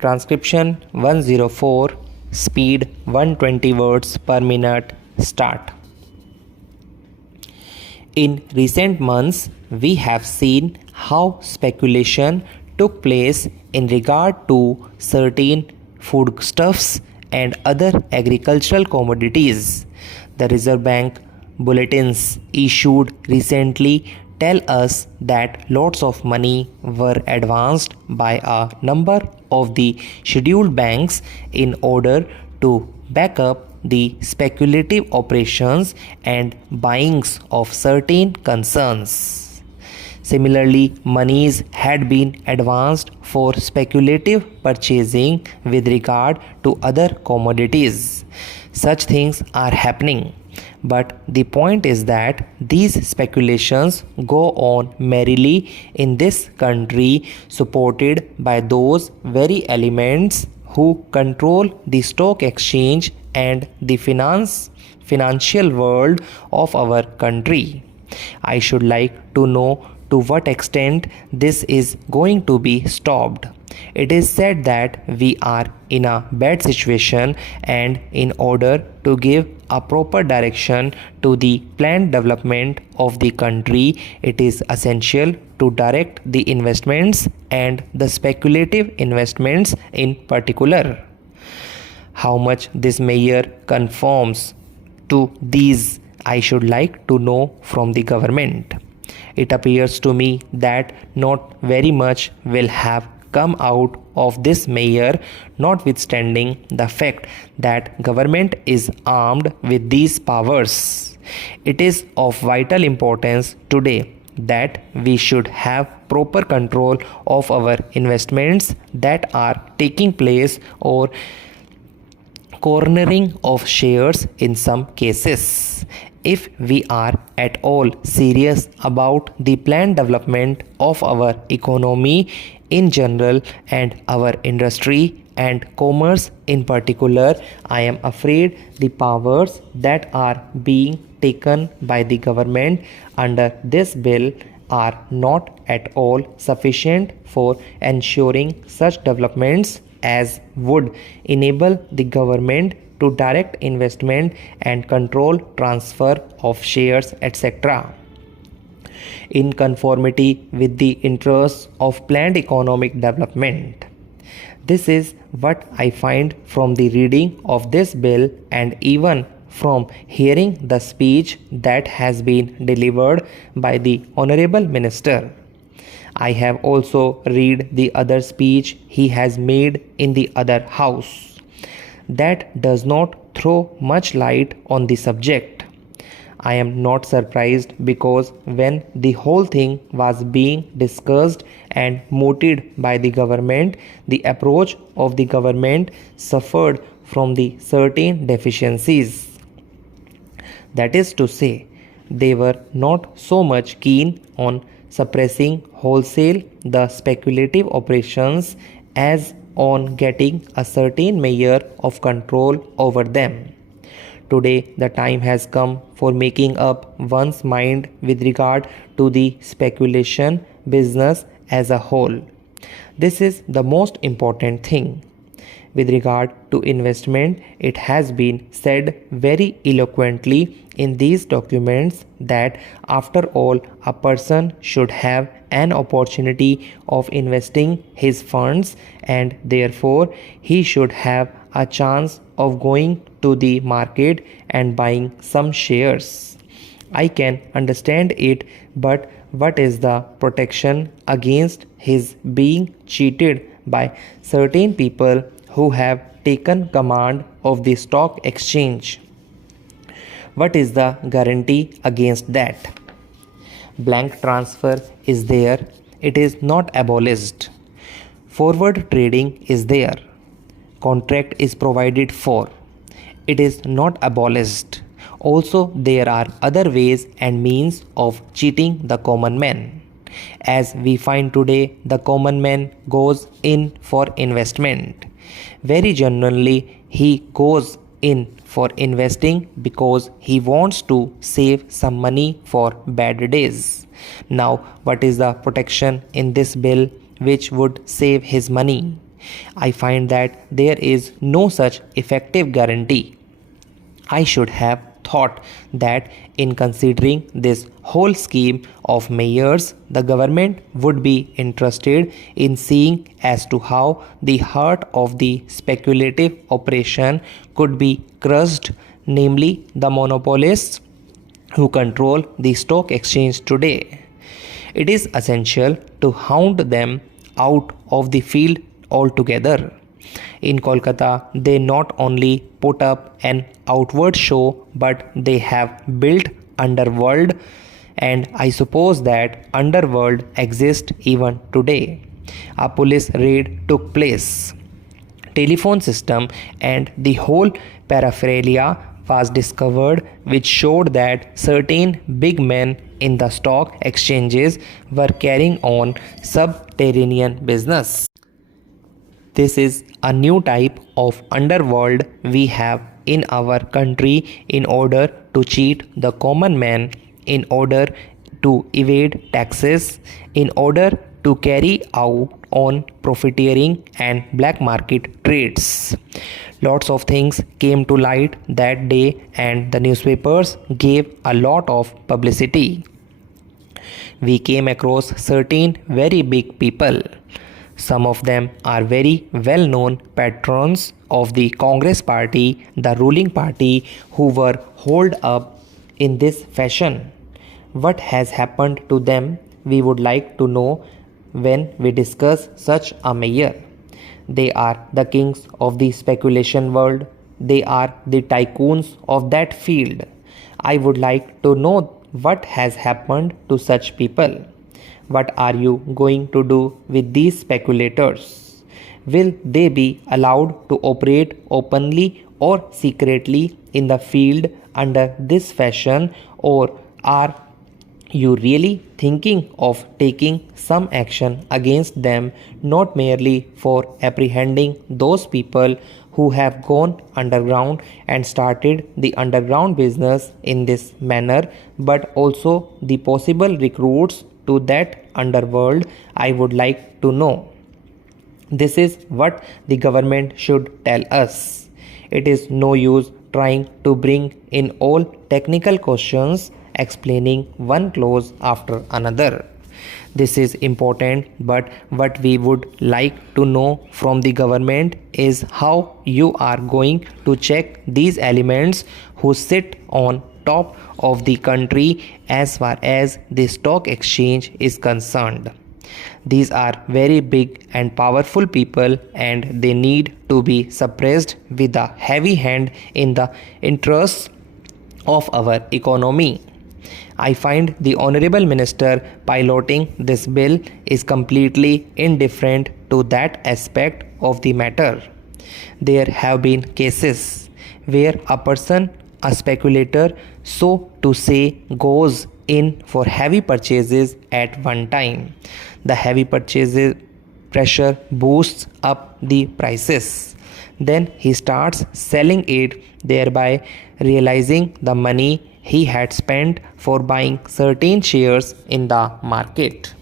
Transcription 104, speed 120 words per minute, start. In recent months, we have seen how speculation took place in regard to certain foodstuffs and other agricultural commodities. The Reserve Bank bulletins issued recently tell us that lots of money were advanced by a number of the scheduled banks in order to back up the speculative operations and buyings of certain concerns. Similarly, monies had been advanced for speculative purchasing with regard to other commodities. Such things are happening. But the point is that these speculations go on merrily in this country, supported by those very elements who control the stock exchange and the financial world of our country. I should like to know to what extent this is going to be stopped. It is said that we are in a bad situation, and in order to give a proper direction to the planned development of the country, it is essential to direct the investments and the speculative investments in particular. How much this measure conforms to these, I should like to know from the government. It appears to me that not very much will have come out of this measure, notwithstanding the fact that government is armed with these powers. It is of vital importance today that we should have proper control of our investments that are taking place, or cornering of shares in some cases. If we are at all serious about the planned development of our economy in general and our industry and commerce in particular, I am afraid the powers that are being taken by the government under this bill are not at all sufficient for ensuring such developments as would enable the government to direct investment and control transfer of shares, etc. in conformity with the interests of planned economic development. This is what I find from the reading of this bill and even from hearing the speech that has been delivered by the Honorable Minister. I have also read the other speech he has made in the other house. That does not throw much light on the subject. I am not surprised, because when the whole thing was being discussed and mooted by the government, the approach of the government suffered from the certain deficiencies. That is to say, they were not so much keen on suppressing wholesale the speculative operations as on getting a certain measure of control over them. Today, the time has come for making up one's mind with regard to the speculation business as a whole. This is the most important thing. With regard to investment, it has been said very eloquently in these documents that after all, a person should have an opportunity of investing his funds, and therefore he should have a chance of going to the market and buying some shares. I can understand it, but what is the protection against his being cheated by certain people who have taken command of the stock exchange? What is the guarantee against that? Blank transfer is there, it is not abolished. Forward trading is there, contract is provided for, it is not abolished. Also, there are other ways and means of cheating the common man. As we find today, the common man goes in for investment. Very genuinely, he goes in for investing because he wants to save some money for bad days. Now, what is the protection in this bill which would save his money? I find that there is no such effective guarantee. I should have thought that in considering this whole scheme of measures, the government would be interested in seeing as to how the heart of the speculative operation could be crushed, namely the monopolists who control the stock exchange today. It is essential to hound them out of the field altogether. In Kolkata, they not only put up an outward show, but they have built underworld, and I suppose that underworld exists even today. A police raid took place. Telephone system and the whole paraphernalia was discovered, which showed that certain big men in the stock exchanges were carrying on subterranean business. This is a new type of underworld we have in our country in order to cheat the common man, in order to evade taxes, in order to carry out on profiteering and black market trades. Lots of things came to light that day and the newspapers gave a lot of publicity. We came across certain very big people. Some of them are very well-known patrons of the Congress party, the ruling party, who were holed up in this fashion. What has happened to them, we would like to know when we discuss such a mayor. They are the kings of the speculation world. They are the tycoons of that field. I would like to know what has happened to such people. What are you going to do with these speculators? Will they be allowed to operate openly or secretly in the field under this fashion, or are you really thinking of taking some action against them, not merely for apprehending those people who have gone underground and started the underground business in this manner, but also the possible recruits to that underworld? I would like to know. This is what the government should tell us. It is no use trying to bring in all technical questions, explaining one clause after another. This is important, but what we would like to know from the government is how you are going to check these elements who sit on top of the country as far as the stock exchange is concerned. These are very big and powerful people, and they need to be suppressed with a heavy hand in the interests of our economy. I find the Honorable Minister piloting this bill is completely indifferent to that aspect of the matter. There have been cases where a person, a speculator, so to say, goes in for heavy purchases at one time. The heavy purchases pressure boosts up the prices. Then he starts selling it, thereby realizing the money he had spent for buying certain shares in the market.